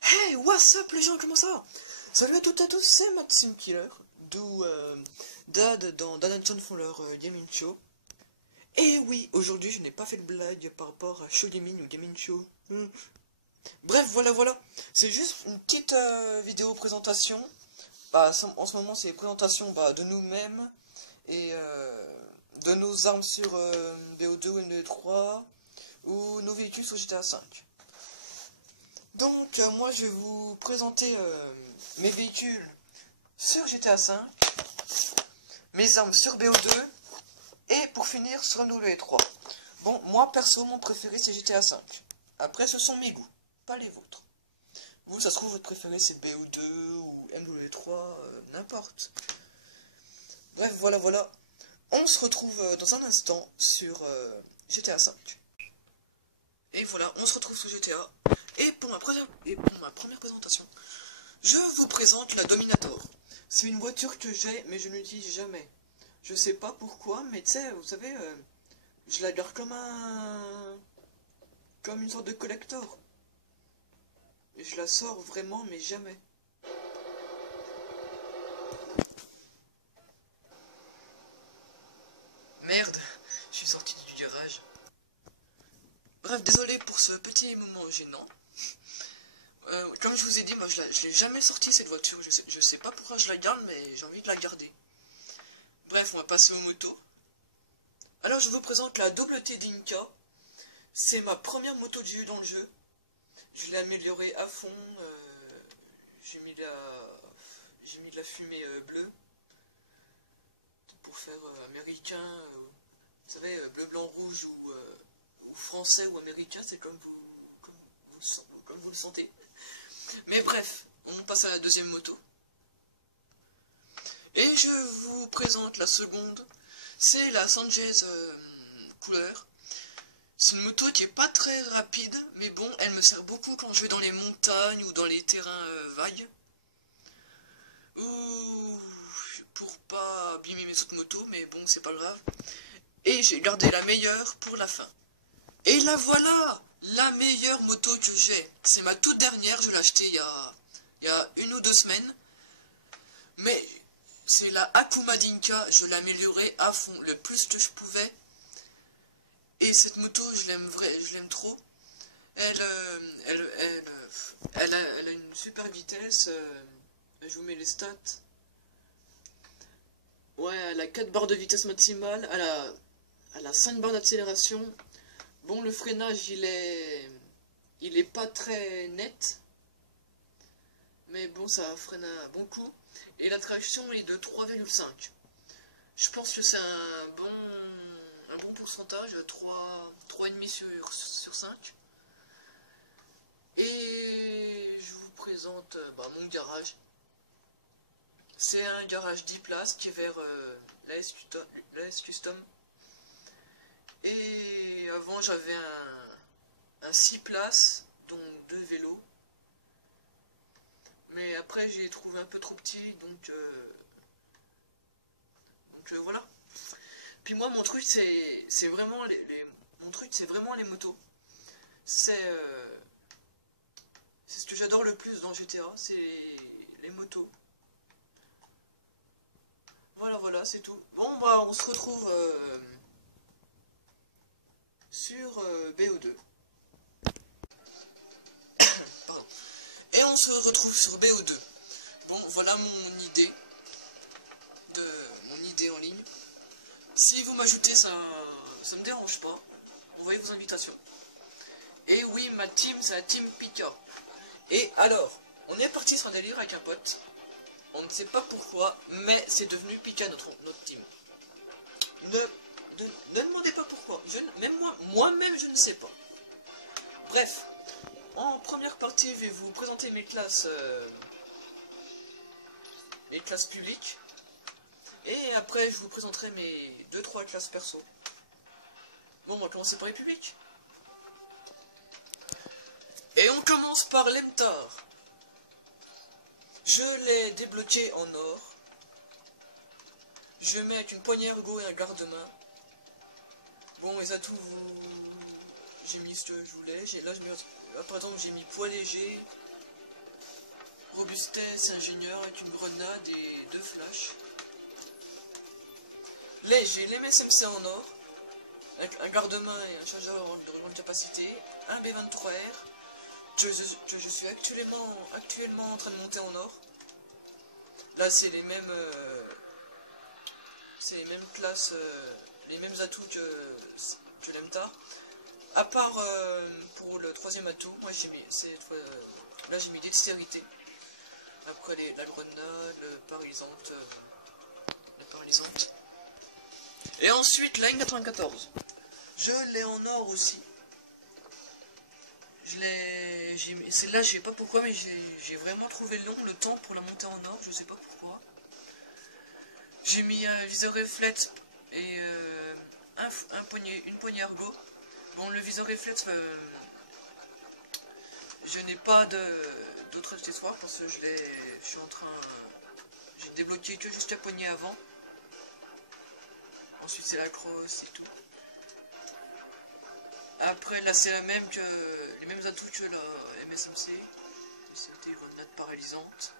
Hey, what's up les gens, comment ça va? Salut à toutes et à tous, c'est Maxime Killer, d'où Dad dans Dad and Son font leur gaming show. Et oui, aujourd'hui je n'ai pas fait de blague par rapport à show gaming ou gaming show. Bref, voilà, c'est juste une petite vidéo présentation. En ce moment c'est les présentations de nous-mêmes et de nos armes sur BO2 ou MD3 ou nos véhicules sur GTA 5. Donc moi je vais vous présenter mes véhicules sur GTA 5, mes armes sur BO2 et pour finir sur MW3. Bon, moi perso mon préféré c'est GTA 5. Après ce sont mes goûts, pas les vôtres. Vous ça se trouve votre préféré c'est BO2 ou MW3, n'importe. Bref voilà. On se retrouve dans un instant sur GTA 5. Et voilà, on se retrouve sur GTA. Et pour ma première présentation, je vous présente la Dominator. C'est une voiture que j'ai, mais je n'utilise jamais. Je sais pas pourquoi, mais tu sais, vous savez, je la garde comme une sorte de collector. Et je la sors vraiment, mais jamais. Merde, je suis sorti du garage. Bref, désolé pour ce petit moment gênant. Comme je vous ai dit, moi je l'ai jamais sorti cette voiture, je sais pas pourquoi je la garde, mais j'ai envie de la garder. Bref, on va passer aux motos. Alors je vous présente la WT Dinka. C'est ma première moto que j'ai eue dans le jeu. Je l'ai améliorée à fond, j'ai mis de la fumée bleue pour faire américain, vous savez, bleu, blanc, rouge ou français ou américain, c'est comme vous le sentez. Mais bref, on passe à la deuxième moto. Et je vous présente la seconde. C'est la Sanchez couleur. C'est une moto qui est pas très rapide, mais bon, elle me sert beaucoup quand je vais dans les montagnes ou dans les terrains vagues. Ou pour pas abîmer mes autres motos, mais bon, c'est pas grave. Et j'ai gardé la meilleure pour la fin. Et la voilà, la meilleure moto que j'ai. C'est ma toute dernière, je l'ai achetée il y a 1 ou 2 semaines. Mais c'est la Akuma Dinka, je l'ai améliorée à fond, le plus que je pouvais. Et cette moto, je l'aime trop. Elle a une super vitesse. Je vous mets les stats. Ouais, elle a 4 barres de vitesse maximale. Elle a 5 barres d'accélération. Bon, le freinage, il est pas très net. Mais bon, ça freine un bon coup. Et la traction est de 3,5. Je pense que c'est un bon pourcentage, 3,5 sur 5. Et je vous présente mon garage. C'est un garage 10 places qui est vers la S Custom. Et avant j'avais un 6 places, donc 2 vélos. Mais après j'ai trouvé un peu trop petit, donc voilà. Puis moi mon truc c'est vraiment c'est vraiment les motos. C'est ce que j'adore le plus dans GTA, c'est les motos. Voilà, c'est tout. Bon on se retrouve sur BO2. Pardon. Et on se retrouve sur BO2. Bon, voilà mon idée en ligne. Si vous m'ajoutez, ça me dérange pas. Envoyez vos invitations. Et oui, ma team, c'est la team Pika. Et alors, on est parti sur un délire avec un pote. On ne sait pas pourquoi, mais c'est devenu Pika notre team. Ne demandez pas pourquoi. Moi-même, je ne sais pas. Bref, en première partie, je vais vous présenter mes classes publiques. Et après, je vous présenterai mes 2-3 classes perso. Bon, on va commencer par les publics. Et on commence par l'Emtar. Je l'ai débloqué en or. Je mets avec une poignée ergo et un garde-main. Bon, les atouts, j'ai mis ce que je voulais. Là, par exemple, j'ai mis poids léger, robustesse, ingénieur avec une grenade et 2 flashs. J'ai les MSMC en or, avec un garde-main et un chargeur de grande capacité, un B23R, que je suis actuellement en train de monter en or. Là, c'est les mêmes classes, les mêmes atouts que l'EMTA. À part pour le troisième atout, moi j'ai mis là j'ai mis dextérité. Après la grenade, le paralysante, Et ensuite la M94. Je l'ai en or aussi. Celle-là, je sais pas pourquoi, mais j'ai vraiment trouvé le temps pour la monter en or, je sais pas pourquoi. J'ai mis un viseur réflexe et une poignée ergo. Bon, le viseur réflexe, je n'ai pas d'autres accessoires parce que j'ai débloqué que juste la poignée avant. Ensuite, c'est la crosse et tout. Après, là, c'est les mêmes atouts que la MSMC. C'était une grenade paralysante.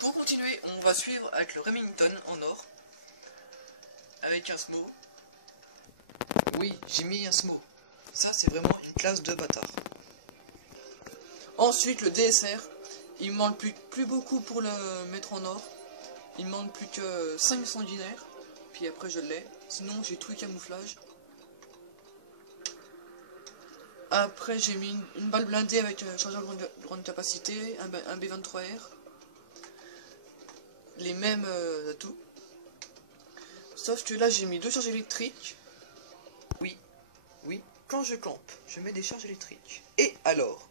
Pour continuer, on va suivre avec le Remington en or. Avec un SMO. Oui, j'ai mis un SMO. Ça, c'est vraiment une classe de bâtard. Ensuite, le DSR. Il me manque plus beaucoup pour le mettre en or. Il me manque plus que 5 sanguinaires. Puis après, je l'ai. Sinon, j'ai tout le camouflage. Après, j'ai mis une balle blindée avec un chargeur de grande capacité, un B23R. Les mêmes atouts. Sauf que là, j'ai mis 2 charges électriques. Oui, quand je campe, je mets des charges électriques. Et alors?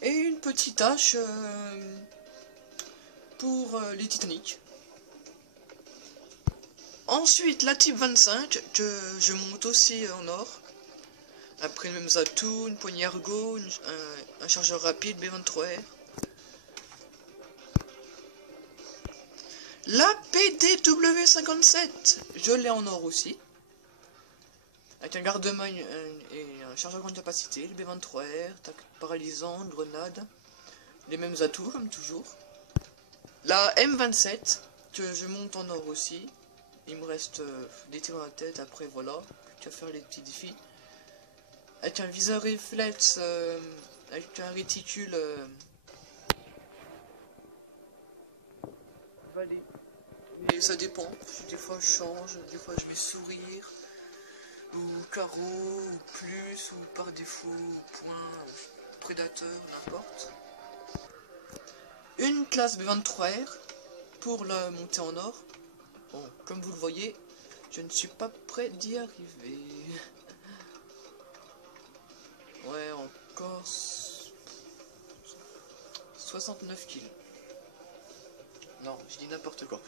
Et une petite hache pour les Titanic. Ensuite, la Type 25, que je monte aussi en or. Après, les mêmes atouts, une poignée ergo, un chargeur rapide B23R. La PDW57, je l'ai en or aussi. Avec un garde-main et un chargeur grande capacité, le B23R, paralysant, grenade. Les mêmes atouts, comme toujours. La M27, que je monte en or aussi. Il me reste des tirs dans la tête, après voilà, plus qu'à faire les petits défis. Avec un viseur réflexe, avec un réticule... Et ça dépend, des fois je change, des fois je mets sourire, ou carreau, ou plus, ou par défaut, point, prédateur, n'importe. Une classe B23R pour la montée en or. Bon, comme vous le voyez, je ne suis pas prêt d'y arriver. Ouais, encore 69 kills. Non, je dis n'importe quoi.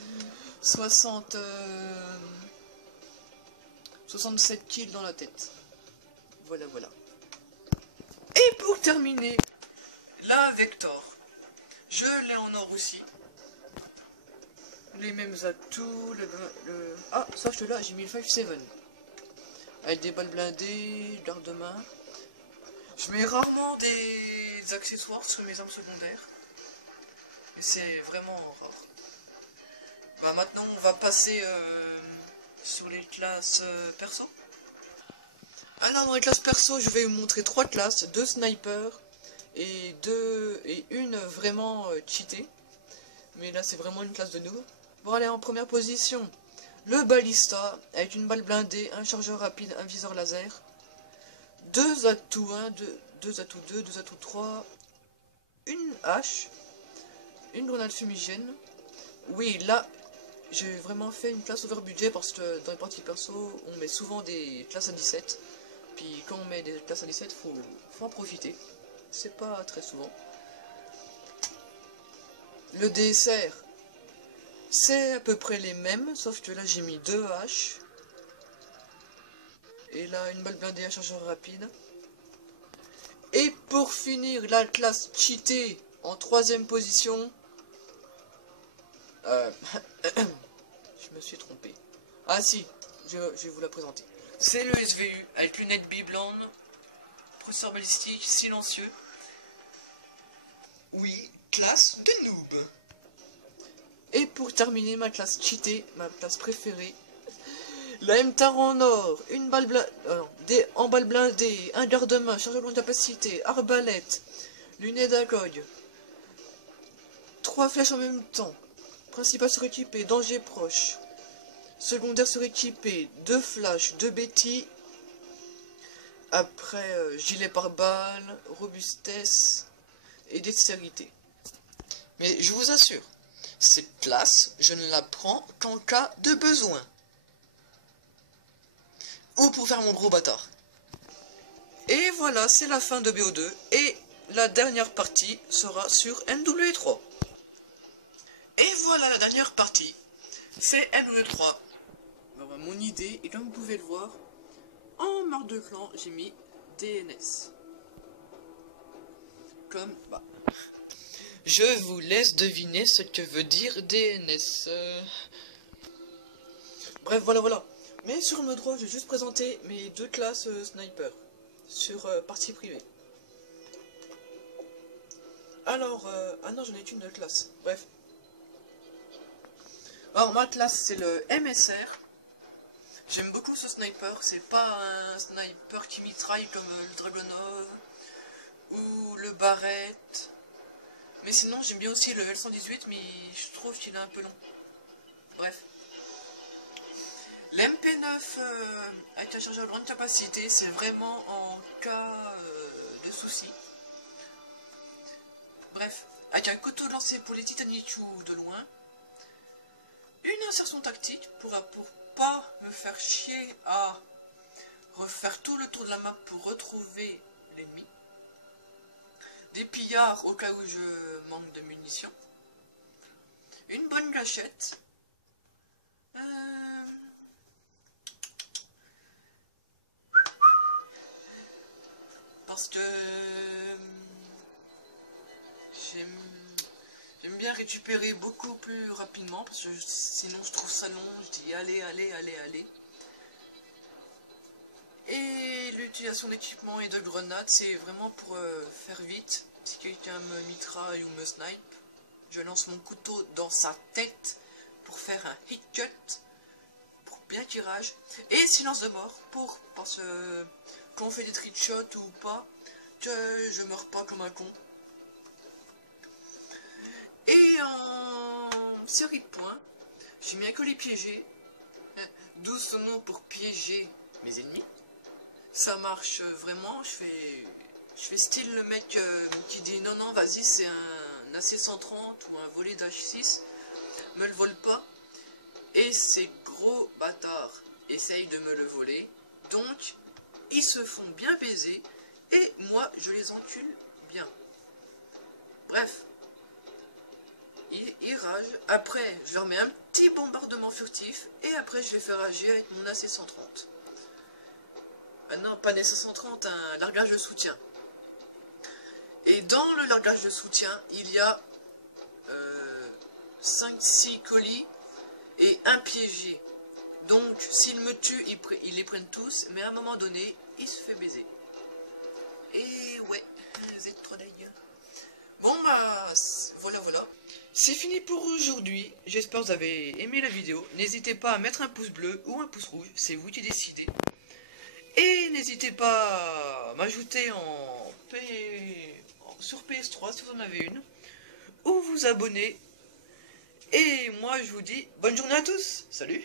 67 kills dans la tête. Voilà, voilà. Et pour terminer, la Vector. Je l'ai en or aussi. Les mêmes atouts, Ah, sauf que là, j'ai mis le 5-7. Avec des balles blindées, garde-main. Je mets rarement des accessoires sur mes armes secondaires. Mais c'est vraiment rare. Bah maintenant, on va passer sur les classes perso. Alors, dans les classes perso, je vais vous montrer 3 classes. 2 snipers et une vraiment cheatée. Mais là, c'est vraiment une classe de noob. Bon, allez, en première position, le balista, avec une balle blindée, un chargeur rapide, un viseur laser. 2 atouts 1, 2 atouts 2, 2 atouts 3, une hache, une grenade fumigène. Oui, là, j'ai vraiment fait une classe over budget parce que dans les parties perso, on met souvent des classes à 17. Puis quand on met des classes à 17, faut en profiter. C'est pas très souvent. Le DSR, c'est à peu près les mêmes, sauf que là j'ai mis 2 haches. Et là, une balle blindée, un chargeur rapide. Et pour finir, la classe cheatée en 3ème position. Je me suis trompé. Ah si, je vais vous la présenter. C'est le SVU avec lunettes biblande, processeur balistique, silencieux. Oui, classe de noob. Et pour terminer, ma classe cheatée, ma classe préférée, la MTAR en or, une balle en balle blindée, un garde-main, chargeur de longue capacité, arbalète, lunettes d'ACOG, 3 flèches en même temps, principal suréquipé, danger proche, secondaire suréquipé, 2 flashs, 2 Betty, après gilet pare-balles, robustesse et dextérité. Mais je vous assure, cette classe, je ne la prends qu'en cas de besoin. Ou pour faire mon gros bâtard. Et voilà, c'est la fin de BO2. Et la dernière partie sera sur MW3. Et voilà la dernière partie. C'est MW3. Voilà mon idée. Et comme vous pouvez le voir, en marque de clan, j'ai mis DNS. Comme bas. Je vous laisse deviner ce que veut dire DNS. Bref, voilà. Mais sur le droit, je vais juste présenter mes 2 classes sniper sur partie privée. Alors, ah non, j'en ai qu'une de classe. Bref. Alors, ma classe, c'est le MSR. J'aime beaucoup ce sniper. C'est pas un sniper qui mitraille comme le Dragonov ou le Barrett. Mais sinon, j'aime bien aussi le L118, mais je trouve qu'il est un peu long. Bref. L'MP9 avec un chargeur grande capacité, c'est vraiment en cas de souci. Bref, avec un couteau lancé pour les Titanichu de loin, une insertion tactique pour pas me faire chier à refaire tout le tour de la map pour retrouver l'ennemi, des pillards au cas où je manque de munitions, une bonne gâchette, parce que j'aime bien récupérer beaucoup plus rapidement, parce que sinon je trouve ça long, je dis allez. Et l'utilisation d'équipement et de grenades, c'est vraiment pour faire vite. Si quelqu'un me mitraille ou me snipe, je lance mon couteau dans sa tête pour faire un hit cut, pour bien qu'il rage. Et silence de mort, parce que quand on fait des trickshots ou pas, que je meurs pas comme un con. Et en série de points, j'ai mis un colis piégé, 12 sonos pour piéger mes ennemis. Ça marche vraiment, je fais style le mec qui dit non vas-y c'est un AC-130 ou un volet d'H6, me le vole pas. Et ces gros bâtards essayent de me le voler, donc ils se font bien baiser et moi je les encule bien. Bref. Ils ragent, après je leur mets un petit bombardement furtif et après je les fais rager avec mon AC-130. Ah non, pas un AC-130, un largage de soutien. Et dans le largage de soutien, il y a 5-6 colis et un piégé. Donc s'ils me tuent, ils les prennent tous, mais à un moment donné, il se fait baiser. Et ouais, vous êtes trop dingue. Bon bah, voilà. C'est fini pour aujourd'hui, j'espère que vous avez aimé la vidéo. N'hésitez pas à mettre un pouce bleu ou un pouce rouge, c'est vous qui décidez. Et n'hésitez pas à m'ajouter sur PS3 si vous en avez une, ou vous abonner. Et moi je vous dis bonne journée à tous, salut!